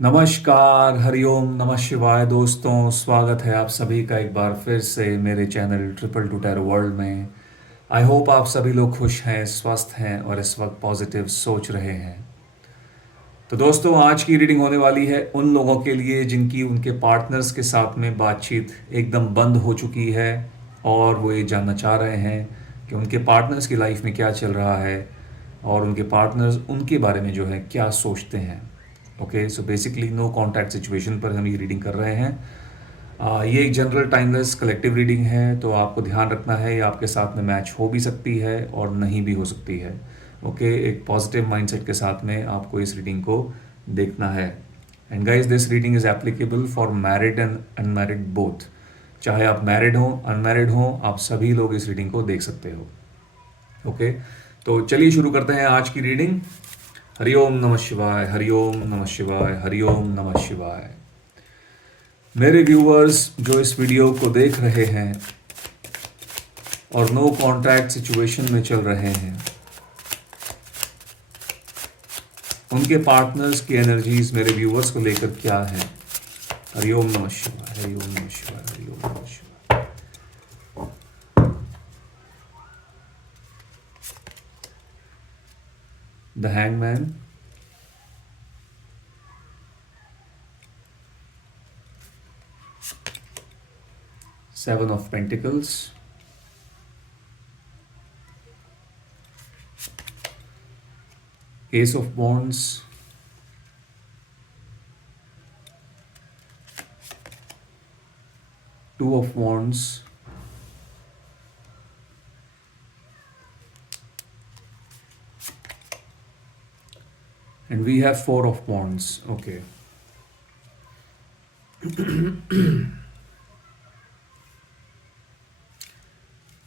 नमस्कार, हरिओम, नमः शिवाय दोस्तों। स्वागत है आप सभी का एक बार फिर से मेरे चैनल ट्रिपल टू टेर वर्ल्ड में। आई होप आप सभी लोग खुश हैं, स्वस्थ हैं और इस वक्त पॉजिटिव सोच रहे हैं। तो दोस्तों, आज की रीडिंग होने वाली है उन लोगों के लिए जिनकी उनके पार्टनर्स के साथ में बातचीत एकदम बंद हो चुकी है और वो ये जानना चाह रहे हैं कि उनके पार्टनर्स की लाइफ में क्या चल रहा है और उनके पार्टनर्स उनके बारे में जो है क्या सोचते हैं। Okay, so basically no contact situation पर हम ये रीडिंग कर रहे हैं। ये एक जनरल टाइमलेस कलेक्टिव रीडिंग है, तो आपको ध्यान रखना है ये आपके साथ में मैच हो भी सकती है और नहीं भी हो सकती है। ओके, एक पॉजिटिव माइंडसेट के साथ में आपको इस रीडिंग को देखना है। And guys, this reading is applicable for married and unmarried both. चाहे आप मैरिड हो अनमैरिड हो, आप सभी लोग इस रीडिंग को देख सकते हो। ओके, तो चलिए शुरू करते हैं आज की रीडिंग। हरिओम नमः शिवाय, हरिओम नमः शिवाय, हरिओम नमः शिवाय। मेरे व्यूअर्स जो इस वीडियो को देख रहे हैं और नो कॉन्ट्रैक्ट सिचुएशन में चल रहे हैं, उनके पार्टनर्स की एनर्जीज मेरे व्यूअर्स को लेकर क्या है। हरिओम नमः शिवाय, हरिओम नमः शिवाय, हरिओम नमः शिवाय। The hangman, seven of pentacles, S of wands, two of wands, and we have four of wands. Okay.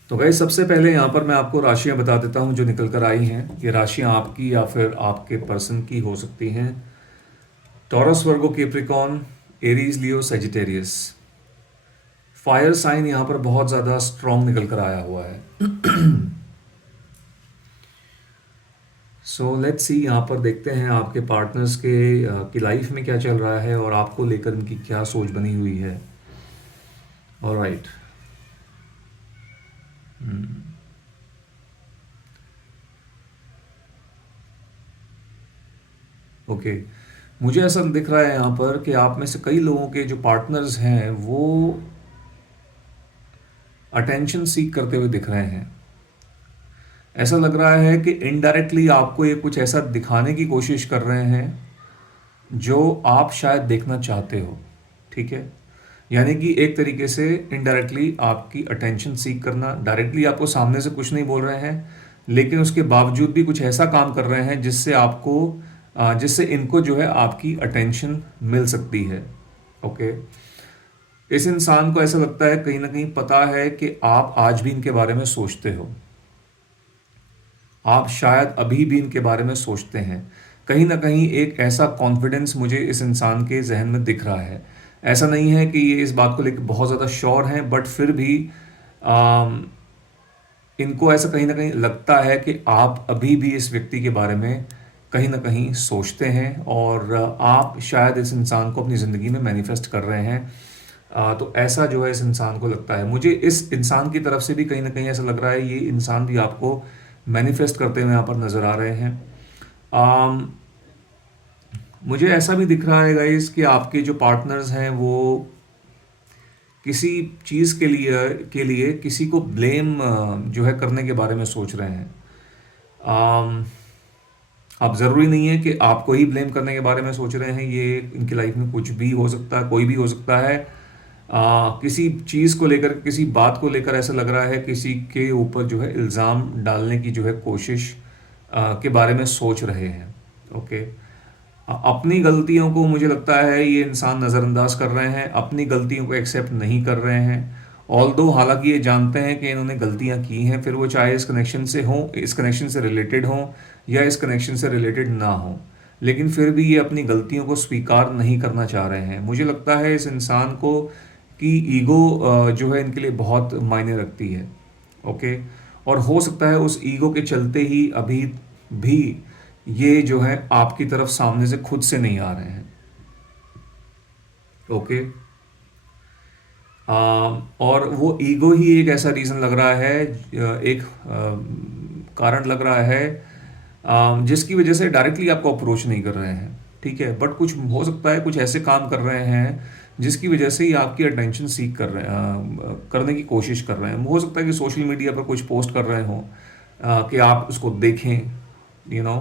तो भाई, सबसे पहले यहाँ पर मैं आपको राशियाँ बता देता हूँ जो निकल कर आई हैं। ये राशियाँ आपकी या फिर आपके पर्सन की हो सकती हैं। टॉरस, वर्गो, कैप्रिकॉर्न, एरीज, लियो, सेजिटेरियस। फायर साइन यहाँ पर बहुत ज़्यादा स्ट्रॉन्ग निकल कर आया हुआ है। सो लेट्स सी, यहाँ पर देखते हैं आपके पार्टनर्स के की लाइफ में क्या चल रहा है और आपको लेकर इनकी क्या सोच बनी हुई है। ऑलराइट। ओके, मुझे ऐसा दिख रहा है यहाँ पर कि आप में से कई लोगों के जो पार्टनर्स हैं वो अटेंशन सीक करते हुए दिख रहे हैं। ऐसा लग रहा है कि इनडायरेक्टली आपको ये कुछ ऐसा दिखाने की कोशिश कर रहे हैं जो आप शायद देखना चाहते हो। ठीक है, यानी कि एक तरीके से इनडायरेक्टली आपकी अटेंशन सीक करना। डायरेक्टली आपको सामने से कुछ नहीं बोल रहे हैं, लेकिन उसके बावजूद भी कुछ ऐसा काम कर रहे हैं जिससे आपको जिससे इनको जो है आपकी अटेंशन मिल सकती है। ओके, इस इंसान को ऐसा लगता है कहीं ना कहीं पता है कि आप आज भी इनके बारे में सोचते हो। आप शायद अभी भी इनके बारे में सोचते हैं। कहीं ना कहीं एक ऐसा कॉन्फिडेंस मुझे इस इंसान के जहन में दिख रहा है। ऐसा नहीं है कि ये इस बात को लेकर बहुत ज़्यादा श्योर हैं, बट फिर भी आम, इनको ऐसा कहीं ना कहीं लगता है कि आप अभी भी इस व्यक्ति के बारे में कहीं ना कहीं सोचते हैं और आप शायद इस इंसान को अपनी ज़िंदगी में मैनिफेस्ट कर रहे हैं। तो ऐसा जो है इस इंसान को लगता है। मुझे इस इंसान की तरफ से भी कहीं ना कहीं ऐसा लग रहा है ये इंसान भी आपको मैनिफेस्ट करते हुए यहाँ पर नज़र आ रहे हैं। आम, मुझे ऐसा भी दिख रहा है गाइस कि आपके जो पार्टनर्स हैं वो किसी चीज़ के लिए किसी को ब्लेम जो है करने के बारे में सोच रहे हैं। आम, अब ज़रूरी नहीं है कि आपको ही ब्लेम करने के बारे में सोच रहे हैं। ये इनकी लाइफ में कुछ भी हो सकता है, कोई भी हो सकता है। किसी चीज़ को लेकर, किसी बात को लेकर ऐसा लग रहा है किसी के ऊपर जो है इल्ज़ाम डालने की जो है कोशिश के बारे में सोच रहे हैं। ओके, अपनी गलतियों को मुझे लगता है ये इंसान नज़रअंदाज कर रहे हैं, अपनी गलतियों को एक्सेप्ट नहीं कर रहे हैं। ऑल्दो हालांकि ये जानते हैं कि इन्होंने गलतियां की हैं, फिर वो चाहे इस कनेक्शन से हों, इस कनेक्शन से रिलेटेड हों या इस कनेक्शन से रिलेटेड ना हों, लेकिन फिर भी ये अपनी गलतियों को स्वीकार नहीं करना चाह रहे हैं। मुझे लगता है इस इंसान को कि ईगो जो है इनके लिए बहुत मायने रखती है। ओके, और हो सकता है उस ईगो के चलते ही अभी भी ये जो है आपकी तरफ सामने से खुद से नहीं आ रहे हैं। ओके। और वो ईगो ही एक ऐसा रीज़न लग रहा है, एक कारण लग रहा है, जिसकी वजह से डायरेक्टली आपको अप्रोच नहीं कर रहे हैं। ठीक है, बट कुछ हो सकता है कुछ ऐसे काम कर रहे हैं जिसकी वजह से ये आपकी अटेंशन सीख कर रहे हैं, करने की कोशिश कर रहे हैं। हो सकता है कि सोशल मीडिया पर कुछ पोस्ट कर रहे हों, कि आप उसको देखें, यू नो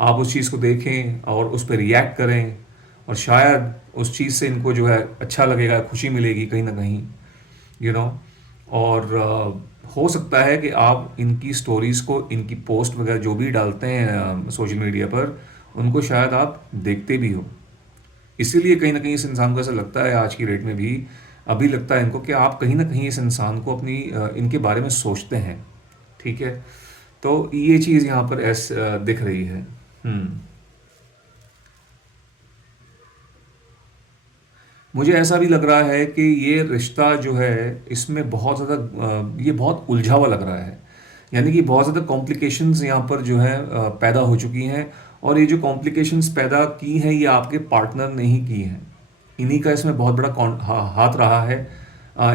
आप उस चीज़ को देखें और उस पर रिएक्ट करें, और शायद उस चीज़ से इनको जो है अच्छा लगेगा, खुशी मिलेगी कहीं ना कहीं, यू नो और हो सकता है कि आप इनकी स्टोरीज़ को, इनकी पोस्ट वगैरह जो भी डालते हैं सोशल मीडिया पर, उनको शायद आप देखते भी हो। इसीलिए कहीं ना कहीं इस इंसान को ऐसा लगता है, आज की डेट में भी अभी लगता है इनको कि आप कहीं ना कहीं इस इंसान को अपनी इनके बारे में सोचते हैं। ठीक है, तो ये चीज़ यहाँ पर दिख रही है। हम्म। मुझे ऐसा भी लग रहा है कि ये रिश्ता जो है, इसमें बहुत ज़्यादा ये बहुत उलझा हुआ लग रहा है। यानी कि बहुत ज़्यादा कॉम्प्लिकेशंस यहाँ पर जो है पैदा हो चुकी हैं, और ये जो कॉम्प्लिकेशंस पैदा की हैं ये आपके पार्टनर ने ही की हैं। इन्हीं का इसमें बहुत बड़ा हाथ रहा है।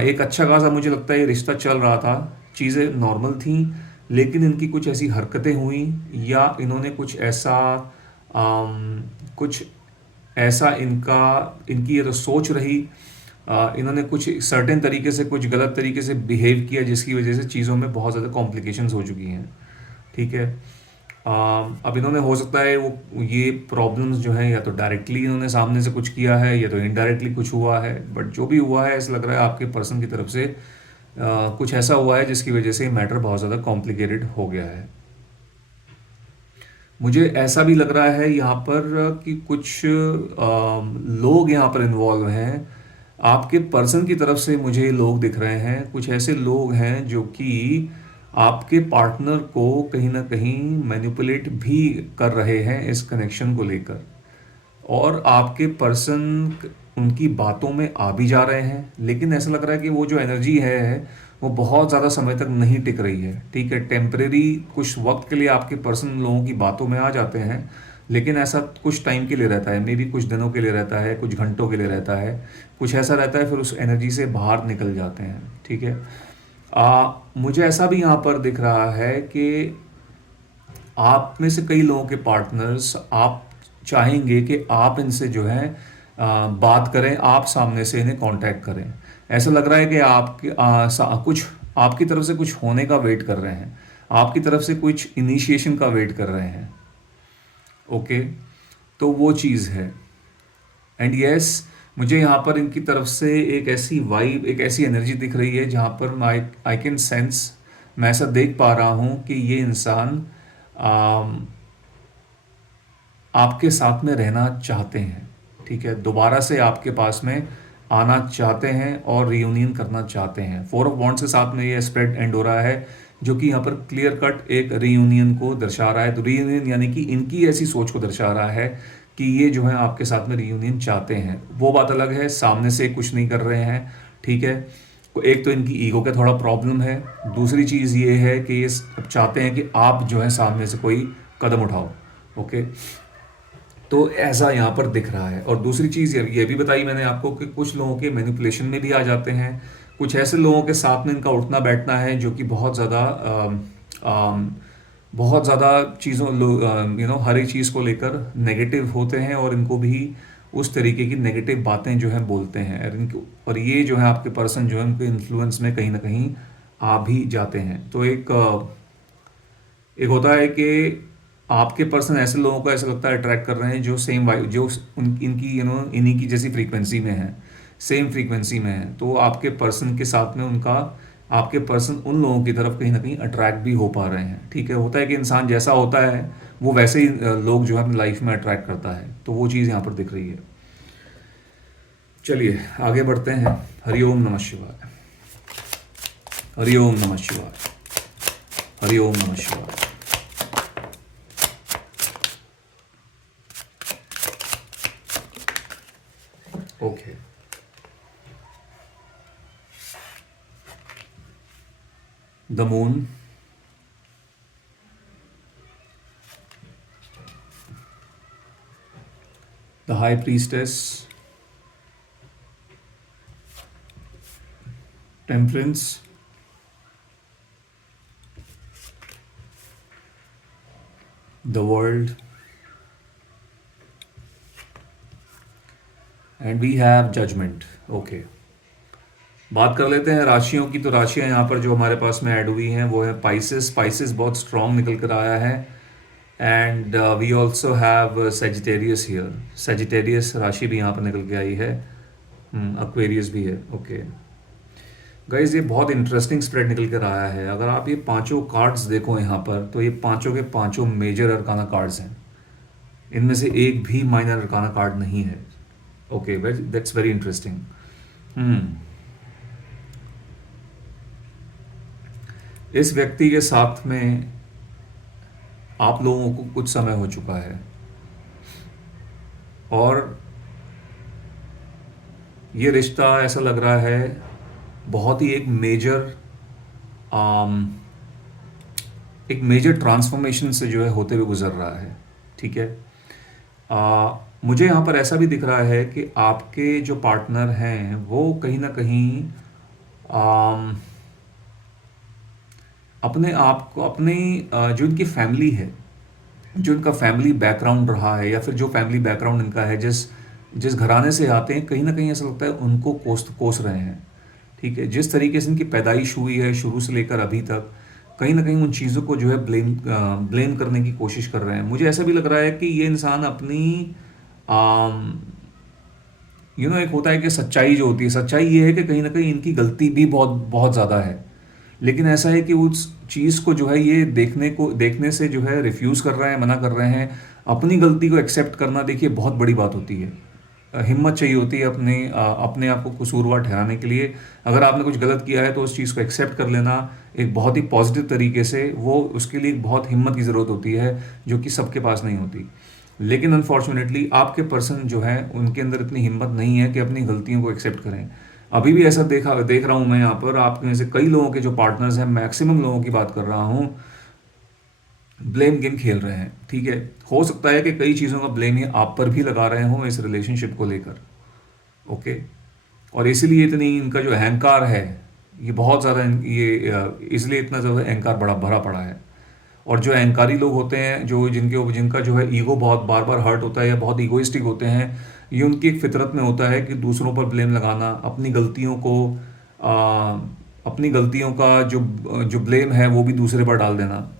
एक अच्छा खासा मुझे लगता है ये रिश्ता चल रहा था, चीज़ें नॉर्मल थी, लेकिन इनकी कुछ ऐसी हरकतें हुई, या इन्होंने कुछ ऐसा कुछ ऐसा इनका इनकी ये तो सोच रही, इन्होंने कुछ सर्टेन तरीके से, कुछ गलत तरीके से बिहेव किया, जिसकी वजह से चीज़ों में बहुत ज़्यादा कॉम्प्लिकेशंस हो चुकी हैं। ठीक है। अब इन्होंने, हो सकता है वो ये प्रॉब्लम्स जो हैं, या तो डायरेक्टली इन्होंने सामने से कुछ किया है, या तो इनडायरेक्टली कुछ हुआ है, बट जो भी हुआ है ऐसा लग रहा है आपके पर्सन की तरफ से कुछ ऐसा हुआ है जिसकी वजह से ये मैटर बहुत ज़्यादा कॉम्प्लिकेटेड हो गया है। मुझे ऐसा भी लग रहा है यहाँ पर कि कुछ लोग यहाँ पर इन्वॉल्व हैं। आपके पर्सन की तरफ से मुझे लोग दिख रहे हैं, कुछ ऐसे लोग हैं जो कि आपके पार्टनर को कहीं ना कहीं मैनिपुलेट भी कर रहे हैं इस कनेक्शन को लेकर, और आपके पर्सन उनकी बातों में आ भी जा रहे हैं, लेकिन ऐसा लग रहा है कि वो जो एनर्जी है वो बहुत ज़्यादा समय तक नहीं टिक रही है। ठीक है, टेम्परेरी कुछ वक्त के लिए आपके पर्सन लोगों की बातों में आ जाते हैं, लेकिन ऐसा कुछ टाइम के लिए रहता है, मे बी कुछ दिनों के लिए रहता है, कुछ घंटों के लिए रहता है, कुछ ऐसा रहता है, फिर उस एनर्जी से बाहर निकल जाते हैं। ठीक है। मुझे ऐसा भी यहाँ पर दिख रहा है कि आप में से कई लोगों के पार्टनर्स, आप चाहेंगे कि आप इनसे जो है बात करें, आप सामने से इन्हें कांटेक्ट करें। ऐसा लग रहा है कि आपके कुछ आपकी तरफ से कुछ होने का वेट कर रहे हैं, आपकी तरफ से कुछ इनिशिएशन का वेट कर रहे हैं। ओके, तो वो चीज़ है। एंड यस, मुझे यहाँ पर इनकी तरफ से एक ऐसी वाइब, एक ऐसी एनर्जी दिख रही है जहाँ पर मैं आई कैन सेंस, मैं ऐसा देख पा रहा हूँ कि ये इंसान आपके साथ में रहना चाहते हैं। ठीक है, दोबारा से आपके पास में आना चाहते हैं और रियूनियन करना चाहते हैं। फोर ऑफ वॉन्ड्स के साथ में ये स्प्रेड एंड हो रहा है, जो कि यहाँ पर क्लियर कट एक रियूनियन को दर्शा रहा है। तो रियूनियन यानी कि इनकी ऐसी सोच को दर्शा रहा है कि ये जो है आपके साथ में रियूनियन चाहते हैं। वो बात अलग है, सामने से कुछ नहीं कर रहे हैं। ठीक है, एक तो इनकी ईगो का थोड़ा प्रॉब्लम है, दूसरी चीज़ ये है कि ये चाहते हैं कि आप जो है सामने से कोई कदम उठाओ। ओके, तो ऐसा यहाँ पर दिख रहा है। और दूसरी चीज़ ये भी बताई मैंने आपको कि कुछ लोगों के मैनिपुलेशन में भी आ जाते हैं। कुछ ऐसे लोगों के साथ में इनका उठना बैठना है जो कि बहुत ज़्यादा बहुत ज़्यादा चीज़ों हर एक चीज़ को लेकर नेगेटिव होते हैं, और इनको भी उस तरीके की नेगेटिव बातें जो हैं बोलते हैं, और ये जो है आपके पर्सन जो है उनके इन्फ्लुएंस में कहीं ना कहीं आ भी जाते हैं। तो एक होता है कि आपके पर्सन ऐसे लोगों को ऐसा लगता है अट्रैक्ट कर रहे हैं जो सेम वाइब, जो इनकी इन्हीं की जैसी फ्रीक्वेंसी में है, सेम फ्रीक्वेंसी में है, तो आपके पर्सन के साथ में उनका, आपके पर्सन उन लोगों की तरफ कहीं ना कहीं अट्रैक्ट भी हो पा रहे हैं। ठीक है, होता है कि इंसान जैसा होता है वो वैसे ही लोग जो है अपनी लाइफ में अट्रैक्ट करता है, तो वो चीज़ यहाँ पर दिख रही है। चलिए आगे बढ़ते हैं। हरिओम नमः शिवाय। हरिओम नमः शिवाय। हरिओम नमः शिवाय। Okay, the moon, the high priestess, temperance, the world, and we have judgment. Okay, बात कर लेते हैं राशियों की। तो राशियां यहाँ पर जो हमारे पास में ऐड हुई हैं वो है पाइसेस। पाइसेस बहुत स्ट्रांग निकल कर आया है। And we also have Sagittarius here. Sagittarius राशि भी यहाँ पर निकल के आई है। एक्वेरियस भी है। ओके गाइज, ये बहुत इंटरेस्टिंग स्प्रेड निकल कर आया है। अगर आप ये पांचों कार्ड्स देखो यहाँ पर, तो ये पांचों के पांचों मेजर अरकाना कार्ड्स हैं। इनमें से एक भी माइनर अरकाना कार्ड नहीं है। Okay, that's very interesting. Hmm इस व्यक्ति के साथ में आप लोगों को कुछ समय हो चुका है, और ये रिश्ता ऐसा लग रहा है बहुत ही एक मेजर ट्रांसफॉर्मेशन से जो है होते हुए गुजर रहा है। ठीक है। मुझे यहाँ पर ऐसा भी दिख रहा है कि आपके जो पार्टनर हैं वो कहीं ना कहीं आम, अपने आप को अपनी जो इनकी फैमिली है, जो इनका फैमिली बैकग्राउंड रहा है, या फिर जो फैमिली बैकग्राउंड इनका है, जिस जिस घराने से आते हैं, कहीं ना कहीं ऐसा लगता है उनको कोस कोस रहे हैं। ठीक है। जिस तरीके से इनकी पैदाइश हुई है शुरू से लेकर अभी तक, कहीं ना कहीं उन चीज़ों को जो है ब्लेम करने की कोशिश कर रहे हैं। मुझे ऐसा भी लग रहा है कि ये इंसान अपनी एक होता है कि सच्चाई जो होती है, सच्चाई ये है कि कहीं ना कहीं इनकी गलती भी बहुत बहुत ज़्यादा है। लेकिन ऐसा है कि उस चीज़ को जो है ये देखने से जो है रिफ्यूज़ कर रहे हैं, मना कर रहे हैं। अपनी गलती को एक्सेप्ट करना, देखिए, बहुत बड़ी बात होती है। हिम्मत चाहिए होती है अपने आप को कसूरवार ठहराने के लिए। अगर आपने कुछ गलत किया है तो उस चीज़ को एक्सेप्ट कर लेना एक बहुत ही पॉजिटिव तरीके से, वो उसके लिए बहुत हिम्मत की ज़रूरत होती है, जो कि सबके पास नहीं होती। लेकिन अनफॉर्चुनेटली आपके पर्सन जो है उनके अंदर इतनी हिम्मत नहीं है कि अपनी गलतियों को एक्सेप्ट करें। अभी भी ऐसा देख रहा हूँ मैं यहाँ पर। आप में से कई लोगों के जो पार्टनर्स हैं, मैक्सिमम लोगों की बात कर रहा हूँ, ब्लेम गेम खेल रहे हैं। ठीक है। हो सकता है कि कई चीज़ों का ब्लेम ये आप पर भी लगा रहे हों इस रिलेशनशिप को लेकर। ओके। और इसीलिए इतनी इनका जो अहंकार है, ये बहुत ज़्यादा इसलिए इतना ज़्यादा अहंकार बड़ा भरा पड़ा है। और जो अहंकारी लोग होते हैं, जो जिनका जो है ईगो बहुत बार बार हर्ट होता है, या बहुत ईगोइस्टिक होते हैं, ये उनकी एक फितरत में होता है कि दूसरों पर ब्लेम लगाना, आ, अपनी गलतियों का जो जो ब्लेम है वो भी दूसरे पर डाल देना,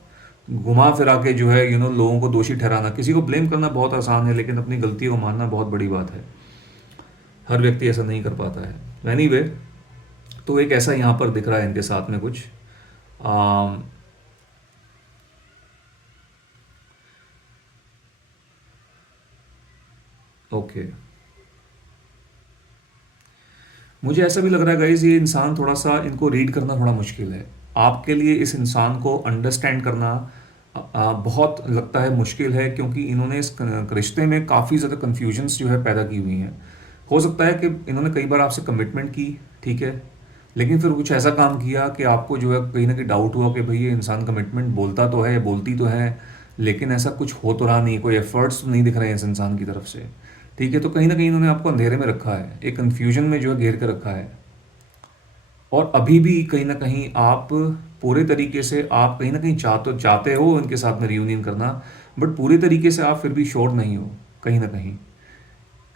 घुमा फिरा के जो है लोगों को दोषी ठहराना। किसी को ब्लेम करना बहुत आसान है, लेकिन अपनी गलती को मानना बहुत बड़ी बात है। हर व्यक्ति ऐसा नहीं कर पाता है। एनीवे, तो एक ऐसा यहाँ पर दिख रहा है इनके साथ में कुछ। ओके, मुझे ऐसा भी लग रहा है गाइज, ये इंसान थोड़ा सा, इनको रीड करना थोड़ा मुश्किल है। आपके लिए इस इंसान को अंडरस्टैंड करना बहुत लगता है मुश्किल है, क्योंकि इन्होंने इस रिश्ते में काफ़ी ज़्यादा कन्फ्यूजन्स जो है पैदा की हुई हैं। हो सकता है कि इन्होंने कई बार आपसे कमिटमेंट की, ठीक है, लेकिन फिर कुछ ऐसा काम किया कि आपको जो है कहीं ना कहीं डाउट हुआ कि भाई ये इंसान कमिटमेंट बोलता तो है, बोलती तो है, लेकिन ऐसा कुछ हो तो रहा नहीं, कोई एफर्ट्स तो नहीं दिख रहे हैं इस इंसान की तरफ से। ठीक है। तो कहीं ना कहीं इन्होंने आपको अंधेरे में रखा है, एक कन्फ्यूजन में जो है घेर कर रखा है। और अभी भी कहीं ना कहीं आप पूरे तरीके से, आप कहीं ना कहीं चाहते हो उनके साथ में रियूनियन करना, बट पूरे तरीके से आप फिर भी श्योर नहीं हो। कहीं ना कहीं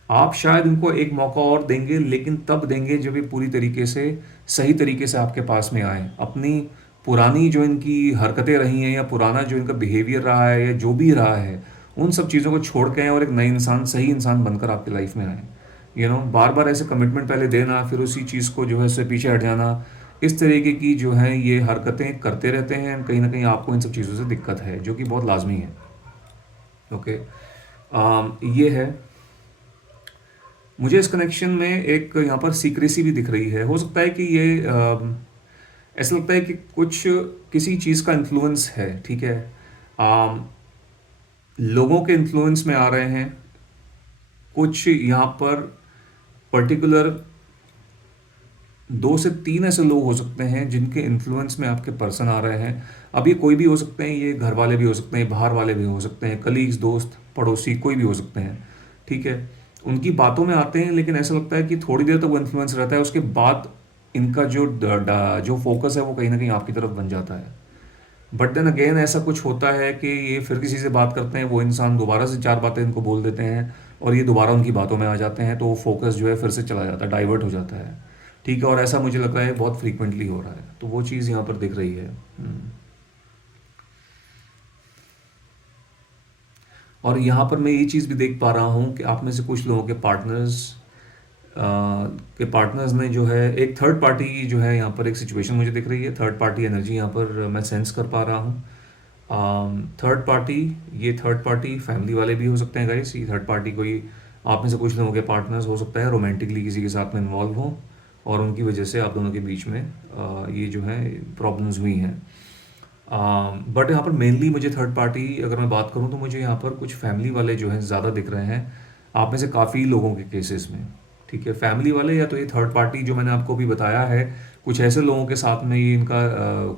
आप शायद उनको एक मौका और देंगे, लेकिन तब देंगे जब ये पूरी तरीके से, सही तरीके से आपके पास में आए। अपनी पुरानी जो इनकी हरकतें रही हैं, या पुराना जो इनका बिहेवियर रहा है, या जो भी रहा है, उन सब चीज़ों को छोड़ के आए और एक नए इंसान, सही इंसान बनकर आपकी लाइफ में आए। बार बार ऐसे कमिटमेंट पहले देना, फिर उसी चीज़ को जो है उससे पीछे हट जाना, इस तरीके की जो है ये हरकतें करते रहते हैं। कहीं ना कहीं आपको इन सब चीज़ों से दिक्कत है, जो कि बहुत लाजमी है। ओके। ये है। मुझे इस कनेक्शन में एक यहाँ पर सीक्रेसी भी दिख रही है। हो सकता है कि ये ऐसा लगता है कि कुछ किसी चीज़ का इन्फ्लुएंस है। ठीक है। अम, लोगों के इन्फ्लुएंस में आ रहे हैं कुछ यहाँ पर पर्टिकुलर 2 से 3 ऐसे लोग हो सकते हैं जिनके इन्फ्लुएंस में आपके पर्सन आ रहे हैं। अब ये कोई भी हो सकते हैं, ये घर वाले भी हो सकते हैं, बाहर वाले भी हो सकते हैं, कलीग्स, दोस्त, पड़ोसी, कोई भी हो सकते हैं। ठीक है। उनकी बातों में आते हैं, लेकिन ऐसा लगता है कि थोड़ी देर तक वो इन्फ्लुएंस रहता है, उसके बाद इनका जो फोकस है वो कहीं ना कहीं आपकी तरफ बन जाता है। बट देन अगेन ऐसा कुछ होता है कि ये फिर किसी से बात करते हैं, वो इंसान दोबारा से चार बातें इनको बोल देते हैं और ये दोबारा उनकी बातों में आ जाते हैं, तो वो फोकस जो है फिर से चला जाता है, डाइवर्ट हो जाता है। ठीक है, और ऐसा मुझे लग रहा है बहुत फ्रीक्वेंटली हो रहा है, तो वो चीज़ यहाँ पर दिख रही है। और यहाँ पर मैं ये चीज़ भी देख पा रहा हूँ कि आप में से कुछ लोगों के पार्टनर्स ने जो है एक थर्ड पार्टी जो है, यहाँ पर एक सिचुएशन मुझे दिख रही है, थर्ड पार्टी एनर्जी यहाँ पर मैं सेंस कर पा रहा हूँ। थर्ड पार्टी, ये थर्ड पार्टी फैमिली वाले भी हो सकते हैं गाइस, ये थर्ड पार्टी कोई आप में से कुछ लोगों के पार्टनर्स हो सकता है, रोमांटिकली किसी के साथ में इन्वॉल्व हो और उनकी वजह से आप दोनों के बीच में ये जो है प्रॉब्लम्स हुई हैं। बट यहाँ पर मेनली मुझे थर्ड पार्टी अगर मैं बात करूँ तो मुझे यहाँ पर कुछ फैमिली वाले जो हैं ज़्यादा दिख रहे हैं आप में से काफ़ी लोगों के केसेस में। ठीक है, फैमिली वाले या तो ये थर्ड पार्टी जो मैंने आपको भी बताया है, कुछ ऐसे लोगों के साथ में ये इनका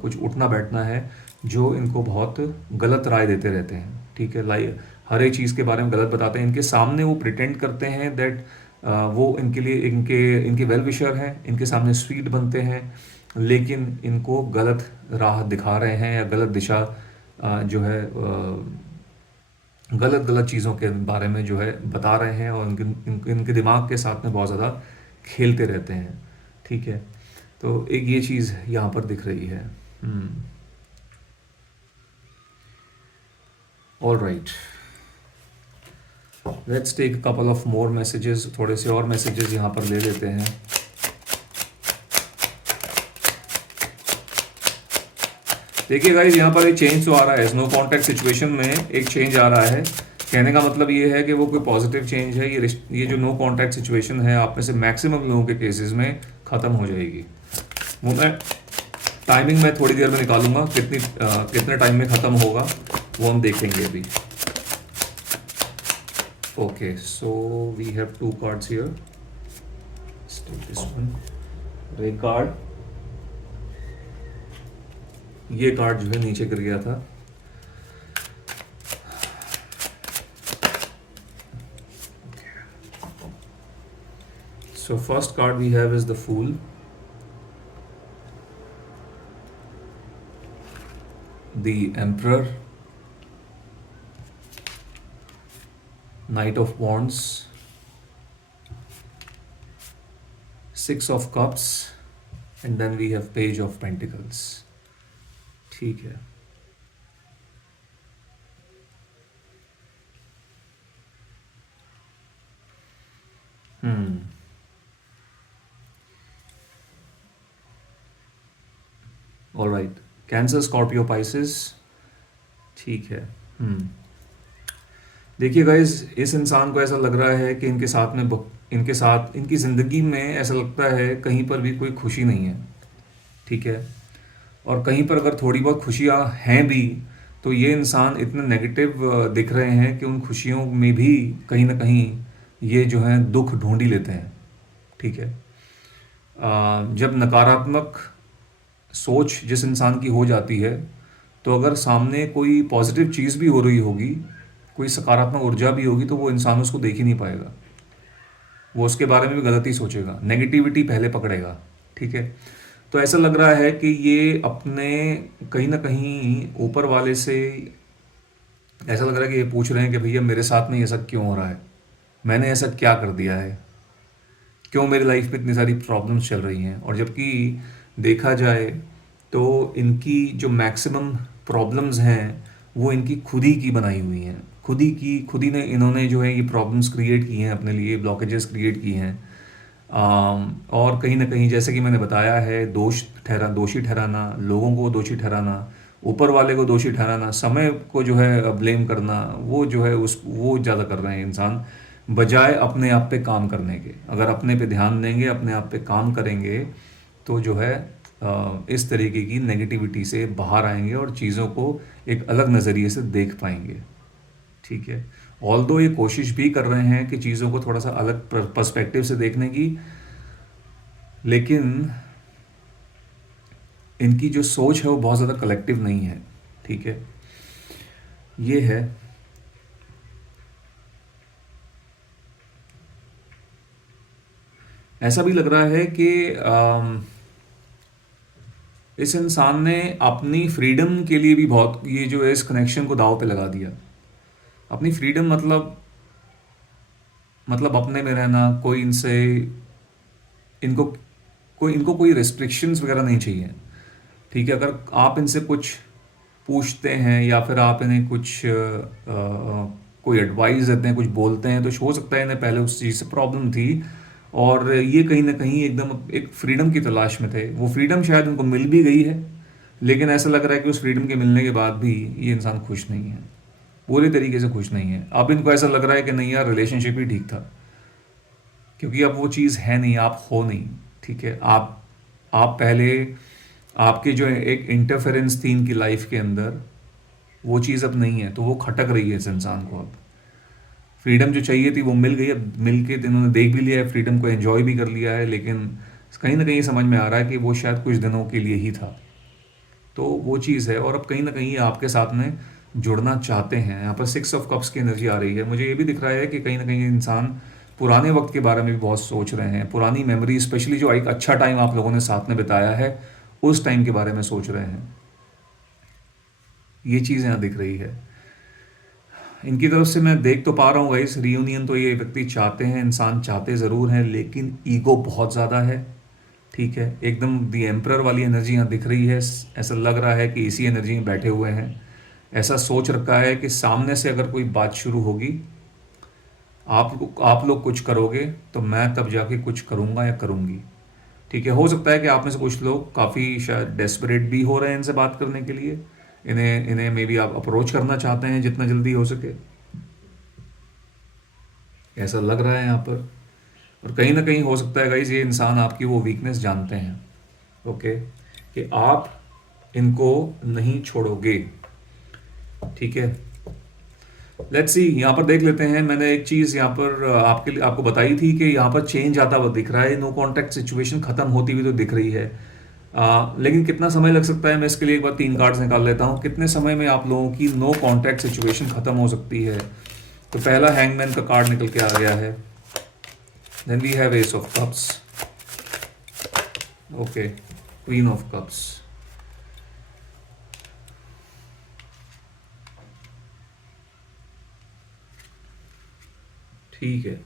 कुछ उठना बैठना है जो इनको बहुत गलत राय देते रहते हैं। ठीक है, लाइक हर एक चीज़ के बारे में गलत बताते हैं, इनके सामने वो प्रिटेंड करते हैं दैट वो इनके लिए इनके इनके वेल विशर हैं, इनके सामने स्वीट बनते हैं, लेकिन इनको गलत राह दिखा रहे हैं या गलत दिशा जो है गलत गलत चीज़ों के बारे में जो है बता रहे हैं और इनके दिमाग के साथ में बहुत ज़्यादा खेलते रहते हैं। ठीक है, तो एक ये चीज़ यहाँ पर दिख रही है। All right, let's take couple of more messages, थोड़े से और मैसेजेस यहाँ पर ले लेते हैं। देखिए गाइज, यहाँ पर एक चेंज तो आ रहा है, नो कॉन्टैक्ट सिचुएशन में एक चेंज आ रहा है। कहने का मतलब ये है कि वो कोई पॉजिटिव चेंज है। ये जो नो कॉन्टैक्ट सिचुएशन है आप में से मैक्सिमम लोगों के केसेस में ख़त्म हो जाएगी। वो मैं टाइमिंग में थोड़ी देर में निकालूंगा, कितने टाइम में ख़त्म होगा वो हम देखेंगे अभी। Okay, so we have 2 cards here, take this one, red card. ये कार्ड जो है नीचे गिर गया था। So first card we have is the Fool. The Emperor. Knight of Wands. 6 of Cups. And then we have Page of Pentacles. ठीक है, alright, cancer, Scorpio, Pisces. ठीक है। देखिए गाइज, इस इंसान को ऐसा लग रहा है कि इनके साथ इनकी ज़िंदगी में ऐसा लगता है कहीं पर भी कोई खुशी नहीं है। ठीक है, और कहीं पर अगर थोड़ी बहुत खुशियाँ हैं भी तो ये इंसान इतने नेगेटिव दिख रहे हैं कि उन खुशियों में भी कहीं ना कहीं ये जो है दुख ढूंढ ही लेते हैं। ठीक है, जब नकारात्मक सोच जिस इंसान की हो जाती है तो अगर सामने कोई पॉजिटिव चीज़ भी हो रही होगी, कोई सकारात्मक ऊर्जा भी होगी, तो वो इंसान उसको देख ही नहीं पाएगा, वो उसके बारे में भी गलत ही सोचेगा, नेगेटिविटी पहले पकड़ेगा। ठीक है, तो ऐसा लग रहा है कि ये अपने कहीं ना कहीं ऊपर वाले से ऐसा लग रहा है कि ये पूछ रहे हैं कि भैया मेरे साथ में ऐसा क्यों हो रहा है, मैंने ऐसा क्या कर दिया है, क्यों मेरी लाइफ में इतनी सारी प्रॉब्लम्स चल रही हैं। और जबकि देखा जाए तो इनकी जो मैक्सिमम प्रॉब्लम्स हैं वो इनकी खुद ही की बनाई हुई हैं, खुद ही ने इन्होंने जो है ये प्रॉब्लम्स क्रिएट की हैं, अपने लिए ब्लॉकेजेस क्रिएट की हैं। और कहीं ना कहीं जैसे कि मैंने बताया है, दोषी ठहराना, लोगों को दोषी ठहराना, ऊपर वाले को दोषी ठहराना, समय को जो है ब्लेम करना, वो जो है वो ज़्यादा कर रहे हैं इंसान, बजाय अपने आप पे काम करने के। अगर अपने पे ध्यान देंगे, अपने आप पे काम करेंगे, तो जो है इस तरीके की नेगेटिविटी से बाहर आएंगे और चीज़ों को एक अलग नज़रिए से देख पाएंगे। ठीक है, ऑल्दो ये कोशिश भी कर रहे हैं कि चीज़ों को थोड़ा सा अलग पर्सपेक्टिव से देखने की, लेकिन इनकी जो सोच है वो बहुत ज़्यादा कलेक्टिव नहीं है। ठीक है, ये है। ऐसा भी लग रहा है कि इस इंसान ने अपनी फ्रीडम के लिए भी बहुत ये जो है इस कनेक्शन को दाव पे लगा दिया। अपनी फ्रीडम मतलब अपने में रहना, कोई इनसे इनको इनको कोई रेस्ट्रिक्शंस वगैरह नहीं चाहिए। ठीक है, अगर आप इनसे कुछ पूछते हैं या फिर आप इन्हें कुछ कोई एडवाइस देते हैं, कुछ बोलते हैं, तो हो सकता है इन्हें पहले उस चीज़ से प्रॉब्लम थी और ये कहीं ना कहीं एकदम एक फ्रीडम की तलाश में थे। वो फ्रीडम शायद उनको मिल भी गई है, लेकिन ऐसा लग रहा है कि उस फ्रीडम के मिलने के बाद भी ये इंसान खुश नहीं है, पूरे तरीके से खुश नहीं है। अब इनको ऐसा लग रहा है कि नहीं यार, रिलेशनशिप ही ठीक था, क्योंकि अब वो चीज़ है नहीं, आप हो नहीं। ठीक है, आप पहले आपके जो एक इंटरफेरेंस थी इनकी लाइफ के अंदर, वो चीज़ अब नहीं है, तो वो खटक रही है इस इंसान को। अब फ्रीडम जो चाहिए थी वो मिल गई, अब मिल के इन्होंने देख भी लिया है, फ्रीडम को एंजॉय भी कर लिया है, लेकिन कहीं ना कहीं समझ में आ रहा है कि वो शायद कुछ दिनों के लिए ही था। तो वो चीज़ है, और अब कहीं ना कहीं आपके साथ में जुड़ना चाहते हैं। यहाँ पर 6 ऑफ कप्स की एनर्जी आ रही है। मुझे ये भी दिख रहा है कि कहीं ना कहीं इंसान पुराने वक्त के बारे में भी बहुत सोच रहे हैं, पुरानी मेमोरी, स्पेशली जो एक अच्छा टाइम आप लोगों ने साथ में बिताया है, उस टाइम के बारे में सोच रहे हैं। ये चीज़ यहाँ दिख रही है। इनकी तरफ से मैं देख तो पा रहा हूँ गाइस, रियूनियन तो ये व्यक्ति चाहते हैं, इंसान चाहते ज़रूर हैं, लेकिन ईगो बहुत ज़्यादा है। ठीक है, एकदम दी एम्परर वाली एनर्जी यहाँ दिख रही है। ऐसा लग रहा है कि इसी एनर्जी में बैठे हुए हैं। ऐसा सोच रखा है कि सामने से अगर कोई बात शुरू होगी, आप लोग कुछ करोगे तो मैं तब जाके कुछ करूँगा या करूँगी। ठीक है, हो सकता है कि आप में से कुछ लोग काफ़ी शायद डेस्परेट भी हो रहे हैं इनसे बात करने के लिए। इन्हें मे बी आप अप्रोच करना चाहते हैं जितना जल्दी हो सके, ऐसा लग रहा है यहाँ पर। और कहीं ना कहीं हो सकता है गाइज ये इंसान आपकी वो वीकनेस जानते हैं, ओके, कि आप इनको नहीं छोड़ोगे। ठीक है, लेट्स सी, यहाँ पर देख लेते हैं। मैंने एक चीज़ यहाँ पर आपको बताई थी कि यहाँ पर चेंज आता हुआ दिख रहा है, नो कॉन्टैक्ट सिचुएशन ख़त्म होती हुई तो दिख रही है। लेकिन कितना समय लग सकता है, मैं इसके लिए एक बार 3 कार्ड्स निकाल लेता हूँ। कितने समय में आप लोगों की नो कॉन्टैक्ट सिचुएशन ख़त्म हो सकती है? तो पहला हैंगमैन का कार्ड निकल के आ गया है। Then we have ace of cups, okay, queen of cups, ठीक है,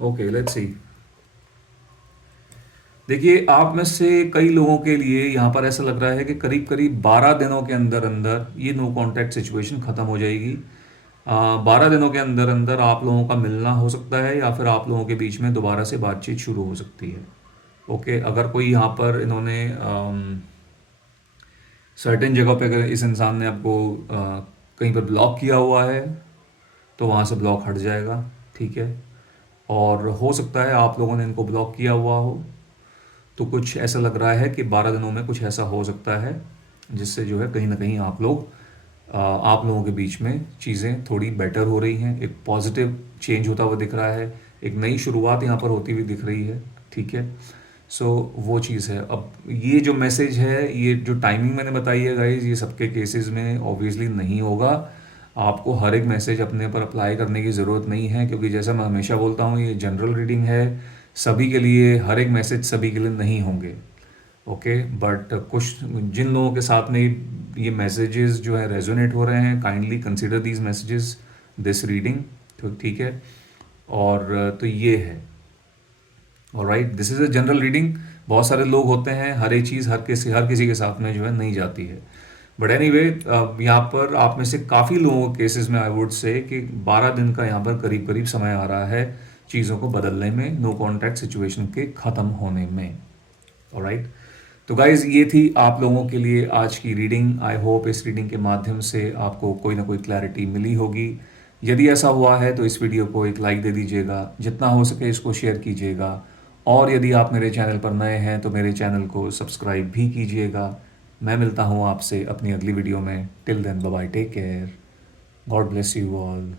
ओके, लेट्स सी। देखिए, आप में से कई लोगों के लिए यहाँ पर ऐसा लग रहा है कि करीब करीब 12 दिनों के अंदर अंदर ये नो कॉन्टैक्ट सिचुएशन ख़त्म हो जाएगी। 12 दिनों के अंदर अंदर आप लोगों का मिलना हो सकता है, या फिर आप लोगों के बीच में दोबारा से बातचीत शुरू हो सकती है। ओके, अगर कोई यहाँ पर इन्होंने सर्टेन जगह पे अगर इस इंसान ने आपको कहीं पर ब्लॉक किया हुआ है, तो वहाँ से ब्लॉक हट जाएगा। ठीक है, और हो सकता है आप लोगों ने इनको ब्लॉक किया हुआ हो, तो कुछ ऐसा लग रहा है कि 12 दिनों में कुछ ऐसा हो सकता है जिससे जो है कहीं ना कहीं आप लोगों के बीच में चीज़ें थोड़ी बेटर हो रही हैं, एक पॉजिटिव चेंज होता हुआ दिख रहा है, एक नई शुरुआत यहाँ पर होती हुई दिख रही है। ठीक है, सो वो चीज़ है। अब ये जो मैसेज है, ये जो टाइमिंग मैंने बताई है गाइज, ये सबके केसेस में ऑब्वियसली नहीं होगा। आपको हर एक मैसेज अपने पर अप्लाई करने की ज़रूरत नहीं है, क्योंकि जैसा मैं हमेशा बोलता हूँ, ये जनरल रीडिंग है, सभी के लिए हर एक मैसेज सभी के लिए नहीं होंगे। ओके, बट कुछ जिन लोगों के साथ में ये मैसेजेस जो है रेजोनेट हो रहे हैं, kindly consider these messages, this reading. तो ठीक है, और तो ये है। Alright, this is a general reading. बहुत सारे लोग होते हैं, हर एक चीज़ हर किसी के साथ में जो है नहीं जाती है। बट एनीवे, यहाँ पर आप में से काफ़ी लोगों के केसेस में आई वुड से कि 12 दिन का यहाँ पर करीब करीब समय आ रहा है चीज़ों को बदलने में, नो कॉन्टैक्ट सिचुएशन के ख़त्म होने में। ऑलराइट, तो गाइज़ ये थी आप लोगों के लिए आज की रीडिंग। आई होप इस रीडिंग के माध्यम से आपको कोई ना कोई क्लैरिटी मिली होगी। यदि ऐसा हुआ है तो इस वीडियो को एक लाइक दे दीजिएगा, जितना हो सके इसको शेयर कीजिएगा, और यदि आप मेरे चैनल पर नए हैं तो मेरे चैनल को सब्सक्राइब भी कीजिएगा। मैं मिलता हूँ आपसे अपनी अगली वीडियो में। Till then, bye bye, take care, God bless you all.